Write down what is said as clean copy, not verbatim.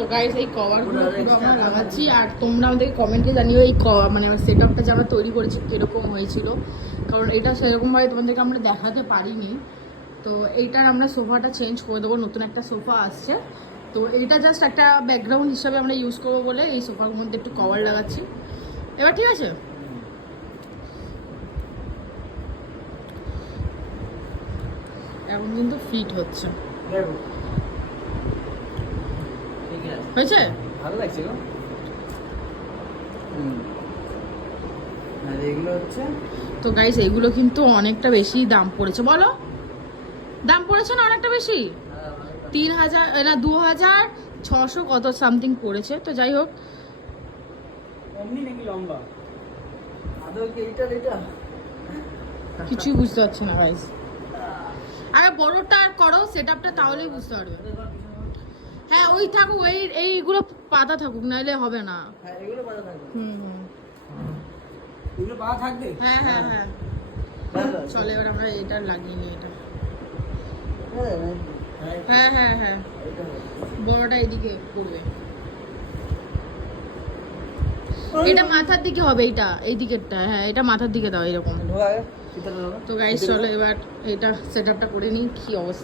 তো গাইস এই কভারগুলো পুরো আমরা লাগাচ্ছি, আর তোমরা আমাদেরকে কমেন্টে জানিও এই মানে সেট আপটা যে আমরা তৈরি করেছি কীরকম হয়েছিল, কারণ এটা সেরকমভাবে তোমাদেরকে আমরা দেখাতে পারিনি। তো এইটার আমরা সোফাটা চেঞ্জ করে দেবো, নতুন একটা সোফা আসছে। তো এইটা জাস্ট একটা ব্যাকগ্রাউন্ড হিসাবে আমরা ইউজ করবো বলে এই সোফার মধ্যে একটু কভার লাগাচ্ছি। এবার ঠিক আছে, এখন কিন্তু ফিট হচ্ছে, হয়েছে, ভালো লাগছে গো। আর এগুলো হচ্ছে, তো গাইস এইগুলো কিন্তু অনেকটা বেশি দাম পড়েছে, বলো দাম পড়েছে না অনেকটা বেশি? 3000 না 2600 কত সামথিং পড়েছে। তো যাই হোক, অমনি নাকি লম্বা আদৌ কি এইটার এটা কিছুই বুঝতে পারছি না গাইস। আরে বড়টা আর করো সেট আপটা, তাহলেই বুঝতে পারবে। হ্যাঁ ওই থাকুক, এইগুলো পাতা থাকুক, নাইলে হবে না। হ্যাঁ এগুলো পাতা থাকবে। হুম এগুলো পাতা থাকবে। হ্যাঁ হ্যাঁ হ্যাঁ চলে, এবার আমরা এটা লাগিয়ে নিই। এটা হ্যাঁ হ্যাঁ হ্যাঁ বড়টা এদিকে করবে, এটা মাথার দিকে হবে, এইটা এই দিকেরটা, হ্যাঁ এটা মাথার দিকে দাও এরকম। তো গাইস চলো এবার এটা সেট আপটা করে নিই, কি অবস্থা।